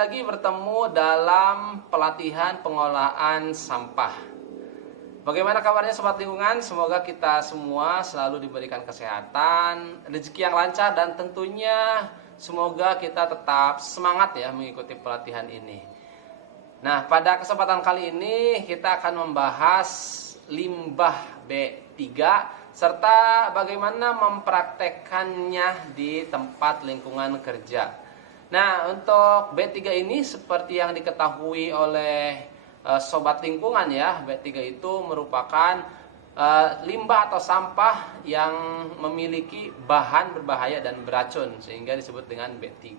lagi bertemu dalam pelatihan pengolahan sampah. Bagaimana kabarnya sobat lingkungan? Semoga kita semua selalu diberikan kesehatan, rezeki yang lancar, dan tentunya semoga kita tetap semangat ya mengikuti pelatihan ini. Nah, pada kesempatan kali ini kita akan membahas limbah B3 serta bagaimana mempraktekkannya di tempat lingkungan kerja. Nah, untuk B3 ini seperti yang diketahui oleh sobat lingkungan ya, B3 itu merupakan limbah atau sampah yang memiliki bahan berbahaya dan beracun sehingga disebut dengan B3.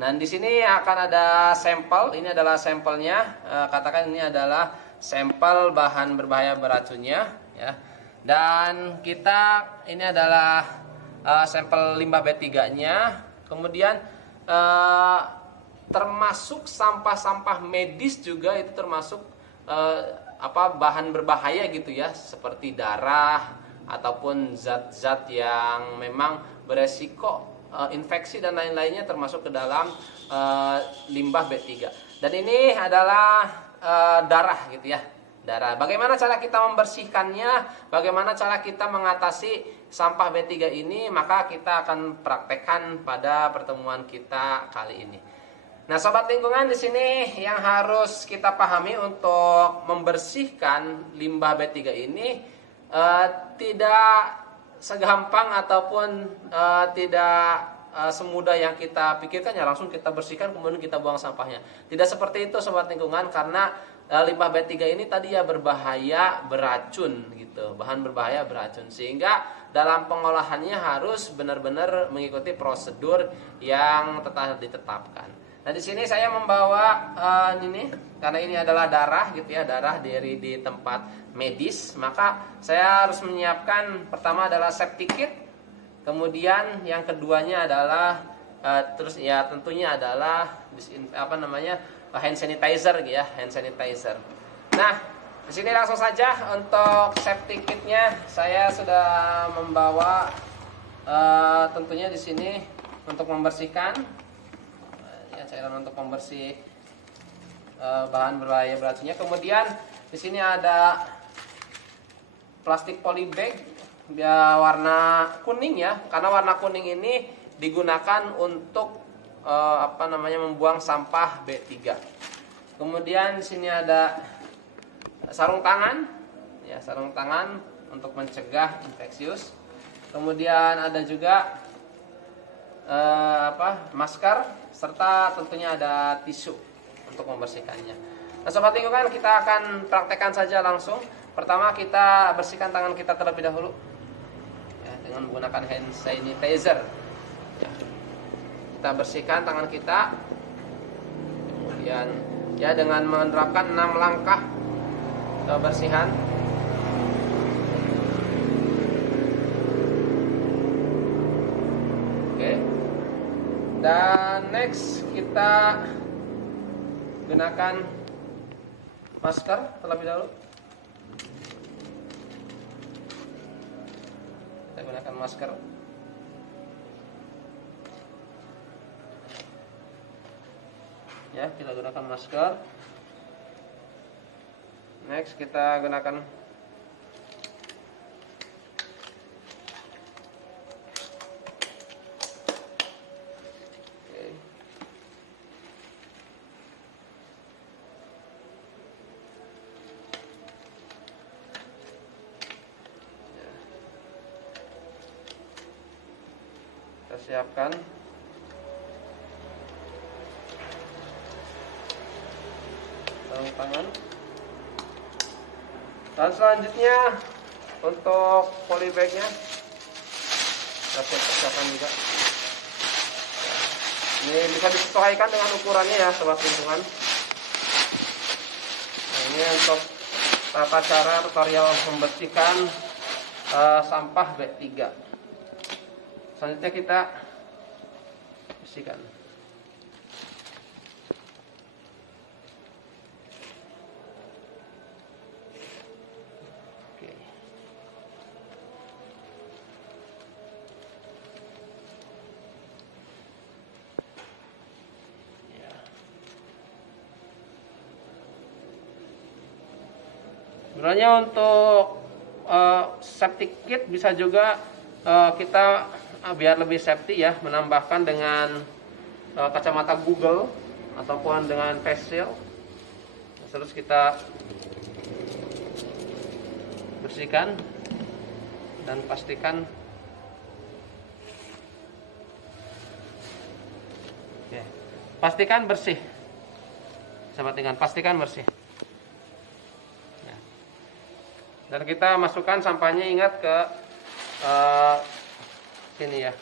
Nah, di sini akan ada sampel. Ini adalah sampelnya. Katakan ini adalah sampel bahan berbahaya beracunnya ya. Dan kita ini adalah sampel limbah B3-nya. Kemudian termasuk sampah-sampah medis juga itu termasuk bahan berbahaya gitu ya, seperti darah ataupun zat-zat yang memang beresiko infeksi dan lain-lainnya termasuk ke dalam limbah B3. Dan ini adalah darah gitu ya. Darah. Bagaimana cara kita membersihkannya? Bagaimana cara kita mengatasi sampah B3 ini? Maka kita akan praktekkan pada pertemuan kita kali ini. Nah, sobat lingkungan, di sini yang harus kita pahami untuk membersihkan limbah B3 ini tidak segampang ataupun tidak semudah yang kita pikirkan ya, langsung kita bersihkan kemudian kita buang sampahnya. Tidak seperti itu sobat lingkungan, karena limbah B3 ini tadi ya berbahaya beracun gitu, bahan berbahaya beracun, sehingga dalam pengolahannya harus benar-benar mengikuti prosedur yang telah ditetapkan. Nah, di sini saya membawa ini karena ini adalah darah gitu ya, darah dari di tempat medis, maka saya harus menyiapkan pertama adalah septic kit, kemudian yang keduanya adalah terus ya tentunya adalah hand sanitizer gitu ya, hand sanitizer. Nah, di sini langsung saja untuk septic kitnya saya sudah membawa tentunya di sini untuk membersihkan ya, cairan untuk membersih bahan berbahaya beracunnya. Kemudian di sini ada plastik polybag ya, warna kuning ya, karena warna kuning ini digunakan untuk membuang sampah B3. Kemudian di sini ada sarung tangan ya, sarung tangan untuk mencegah infeksius. Kemudian ada juga masker serta tentunya ada tisu untuk membersihkannya. Nah, sobat lingkungan, kita akan praktekkan saja langsung. Pertama kita bersihkan tangan kita terlebih dahulu ya, dengan menggunakan hand sanitizer ya. Kita bersihkan tangan kita, kemudian ya dengan menerapkan 6 langkah kebersihan. Oke. Dan next kita gunakan masker terlebih dahulu. Kita gunakan masker. Ya, kita gunakan masker. Next kita gunakan kita siapkan sarung tangan. Dan selanjutnya untuk polybagnya kita siapkan juga. Ini bisa disesuaikan dengan ukurannya ya sobat lingkungan. Nah, ini untuk tata cara tutorial membersihkan sampah B3. Selanjutnya kita bersihkan. Sebenarnya untuk septic kit bisa juga kita biar lebih safety ya, menambahkan dengan kacamata Google ataupun dengan face shield. Terus kita bersihkan dan pastikan pastikan bersih. Sahabat lingkungan, pastikan bersih. Ya. Dan kita masukkan sampahnya, ingat ke sini ya.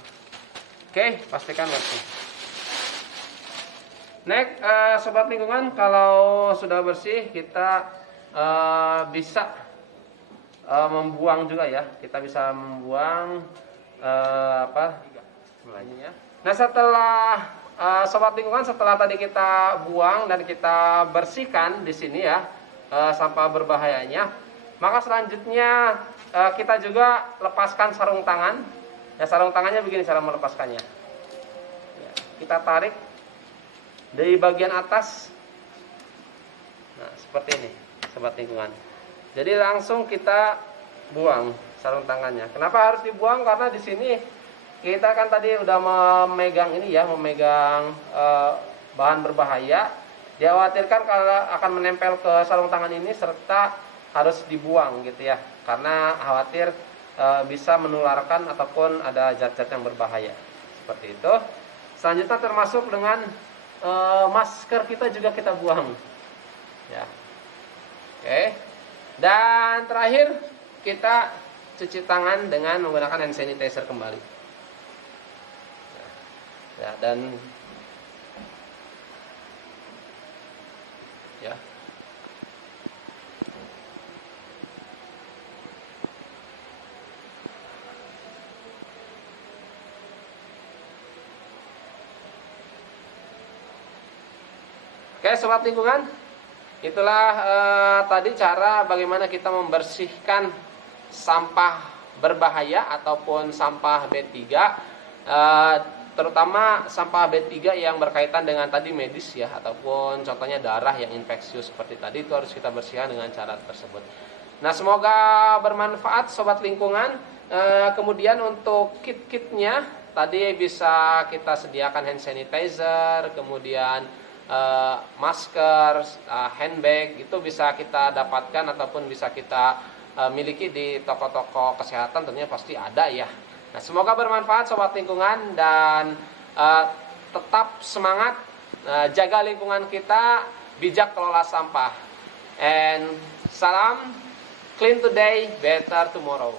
Oke, pastikan bersih. Next, sobat lingkungan, kalau sudah bersih kita bisa membuang juga ya. Kita bisa membuang ya. Nah, setelah sobat lingkungan, setelah tadi kita buang dan kita bersihkan di sini ya sampah berbahayanya, maka selanjutnya kita juga lepaskan sarung tangan. Ya, sarung tangannya begini cara melepaskannya. Ya, kita tarik dari bagian atas. Nah, seperti ini, sobat lingkungan. Jadi langsung kita buang sarung tangannya. Kenapa harus dibuang? Karena di sini kita kan tadi udah memegang ini ya, memegang bahan berbahaya. Dikhawatirkan kalau akan menempel ke sarung tangan ini serta harus dibuang gitu ya. Karena khawatir bisa menularkan ataupun ada zat-zat yang berbahaya. Seperti itu. Selanjutnya termasuk dengan masker kita juga kita buang. Ya. Oke. Dan terakhir kita cuci tangan dengan menggunakan hand sanitizer kembali. Ya, dan ya. Oke, sobat lingkungan, itulah tadi cara bagaimana kita membersihkan sampah berbahaya ataupun sampah B3, terutama sampah B3 yang berkaitan dengan tadi medis ya, ataupun contohnya darah yang infeksius seperti tadi, itu harus kita bersihkan dengan cara tersebut. Nah, semoga bermanfaat sobat lingkungan. Kemudian untuk kit-kitnya tadi bisa kita sediakan hand sanitizer, kemudian masker, handbag, itu bisa kita dapatkan ataupun bisa kita miliki di toko-toko kesehatan, tentunya pasti ada ya. Nah, semoga bermanfaat sobat lingkungan dan tetap semangat jaga lingkungan kita, bijak kelola sampah. And salam clean today, better tomorrow.